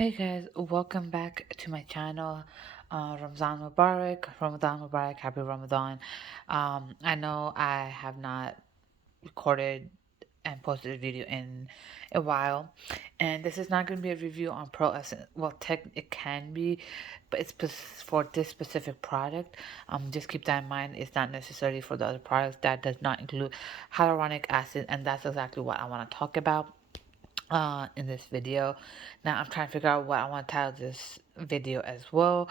Hey guys, welcome back to my channel. Ramadan Mubarak, happy Ramadan. I know I have not recorded and posted a video in a while, and this is not going to be a review on Pearlessence. Well, it can be, but it's for this specific product. Just keep that in mind. It's not necessarily for the other products. That does not include hyaluronic acid, and that's exactly what I want to talk about in this video. Now I'm trying to figure out what I want to title this video as well.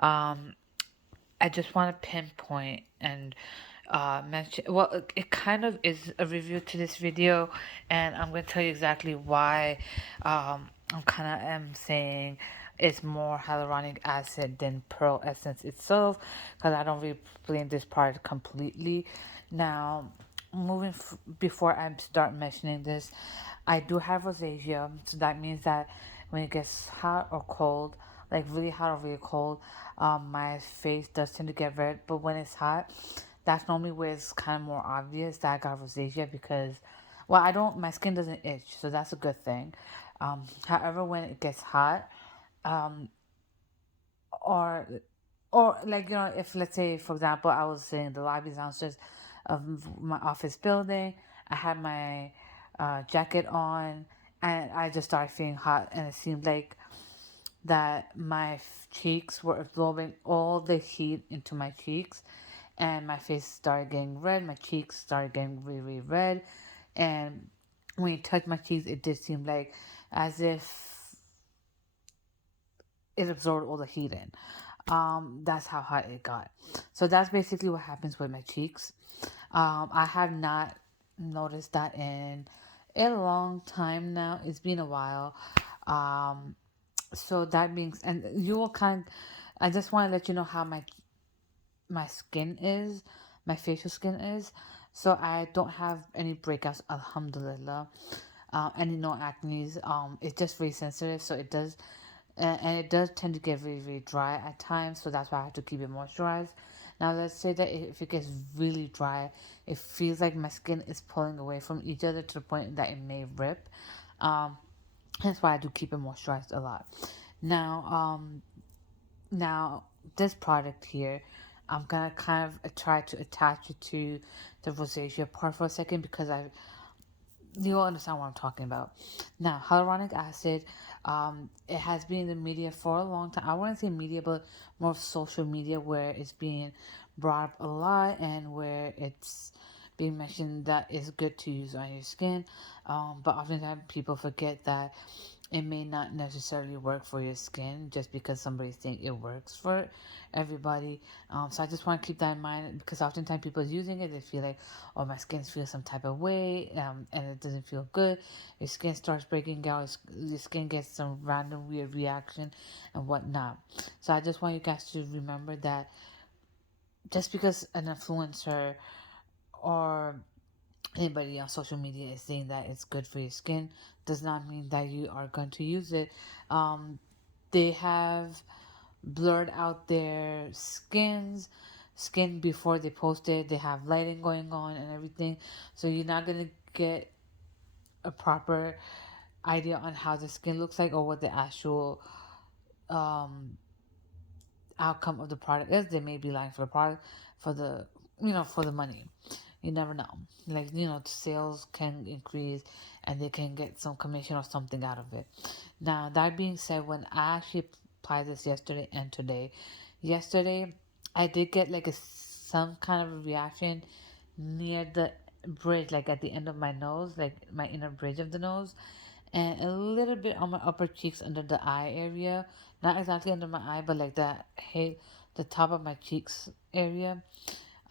Um, I just want to pinpoint and mention, well, it kind of is a review to this video, and I'm going to tell you exactly why I'm kind of am saying it's more hyaluronic acid than pearl essence itself, because I don't really blame this product completely. Now, before I start mentioning this, I do have rosacea, so that means that when it gets hot or cold, like really hot or really cold, my face does tend to get red. But when it's hot, that's normally where it's kind of more obvious that I got rosacea because, well, I don't, my skin doesn't itch, so that's a good thing. However, when it gets hot, um, or like if let's say for example I was sitting in the lobby downstairs of my office building, I had my jacket on, and I just started feeling hot, and it seemed like that my cheeks were absorbing all the heat into my cheeks, and my face started getting red, my cheeks started getting really, really red, and when you touch my cheeks it did seem like as if it absorbed all the heat in. That's how hot it got. So that's basically what happens with my cheeks. I have not noticed that in a long time now. It's been a while. Um, so that means, and you will I just want to let you know how my skin is, my facial skin is. So I don't have any breakouts, alhamdulillah. Any no acne. It's just very sensitive, so it does and it does tend to get very, very dry at times, so that's why I have to keep it moisturized. Now, let's say that if it gets really dry, it feels like my skin is pulling away from each other to the point that it may rip. Um, that's why I do keep it moisturized a lot. Now, now this product here, I'm gonna kind of try to attach it to the rosacea part for a second because you'll understand what I'm talking about. Now, hyaluronic acid, it has been in the media for a long time. I wouldn't say media, but more of social media where it's being brought up a lot and where it's being mentioned that it's good to use on your skin. But oftentimes people forget that it may not necessarily work for your skin just because somebody think it works for everybody. So I just want to keep that in mind because oftentimes people using it, they feel like, oh, my skin feels some type of way, and it doesn't feel good. Your skin starts breaking out. Your skin gets some random weird reaction and whatnot. So I just want you guys to remember that just because an influencer or anybody on social media is saying that it's good for your skin does not mean that you are going to use it. They have blurred out their skin before they post it. They have lighting going on and everything, so you're not gonna get a proper idea on how the skin looks like or what the actual um outcome of the product is. They may be lying for the product, for the for the money. You never know. Like, sales can increase and they can get some commission or something out of it. Now, that being said, when I actually applied this yesterday and today, yesterday I did get like some kind of a reaction near the bridge, like at the end of my nose, like my inner bridge of the nose, and a little bit on my upper cheeks under the eye area. Not exactly under my eye, but like the top of my cheeks area.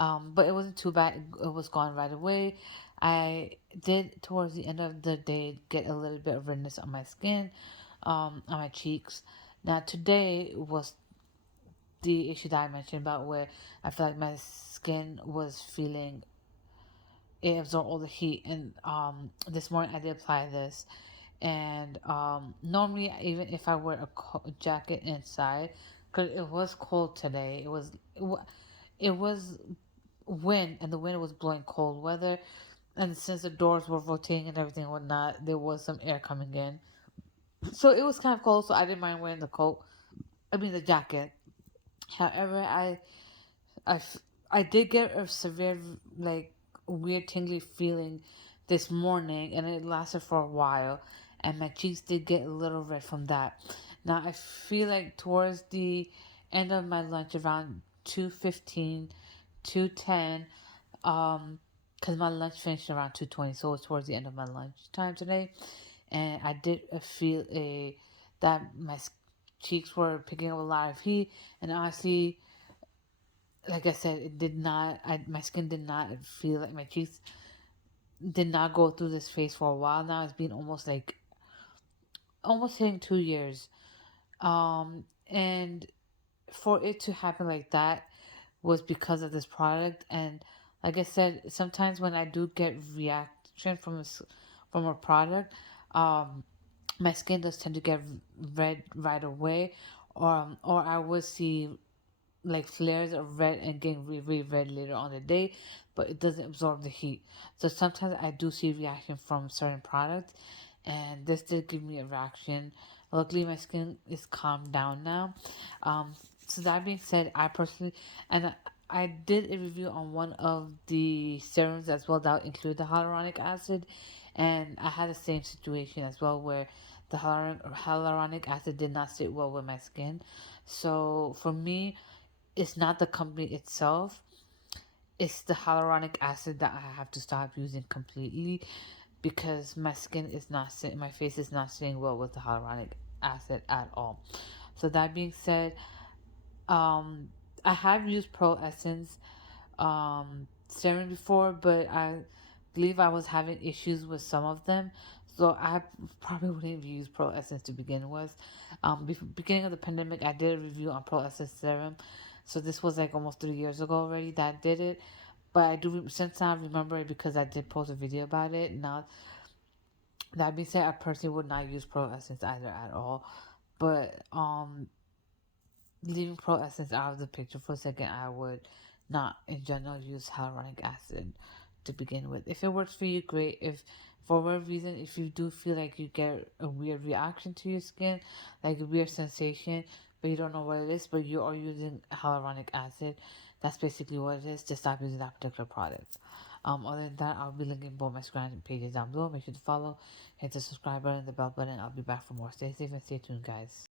But it wasn't too bad. It was gone right away. I did towards the end of the day get a little bit of redness on my skin, on my cheeks. Now today was the issue that I mentioned about where I felt like my skin was feeling it absorbed all the heat. And this morning I did apply this, and normally even if I wear a jacket inside, because it was cold today, it was wind, and the wind was blowing cold weather, and since the doors were rotating and everything and whatnot, there was some air coming in. So it was kind of cold, so I didn't mind wearing the coat. I mean the jacket. However, I, f- I did get a severe, like, weird tingly feeling this morning, and it lasted for a while, and my cheeks did get a little red from that. Now I feel like towards the end of my lunch, around 2:15, 2:10, because my lunch finished around 2:20, so it's towards the end of my lunch time today, and I did feel a that my cheeks were picking up a lot of heat, and honestly, like I said, it did not. My skin did not feel like my cheeks did not go through this phase for a while now. It's been almost like almost hitting 2 years. And for it to happen like that was because of this product. And like I said, sometimes when I do get reaction from a product, um, my skin does tend to get red right away, or I will see like flares of red and getting really red later on the day, but it doesn't absorb the heat. So sometimes I do see reaction from certain products, and this did give me a reaction. Luckily, my skin is calmed down now. Um, so that being said, I personally and I did a review on one of the serums as well that include the hyaluronic acid, and I had the same situation as well where the hyaluronic acid did not sit well with my skin. So for me, it's not the company itself, it's the hyaluronic acid that I have to stop using completely because my skin is not sitting, my face is not sitting well with the hyaluronic acid at all. So that being said, um I have used Pearlessence serum before, but I believe I was having issues with some of them, so I probably wouldn't use Pearlessence to begin with. Beginning of the pandemic, I did a review on Pearlessence serum, so this was like almost 3 years ago already that I did it. But I do since I remember it because I did post a video about it. Now that being said, I personally would not use Pearlessence either at all. But leaving Pearlessence out of the picture for a second, I would not in general use hyaluronic acid to begin with. If it works for you, great. If for whatever reason, if you do feel like you get a weird reaction to your skin, like a weird sensation, but you don't know what it is, but you are using hyaluronic acid, that's basically what it is. Just stop using that particular product. Other than that, I'll be linking both my Instagram pages down below. Make sure to follow, hit the subscribe button, the bell button. I'll be back for more. Stay safe and stay tuned, guys.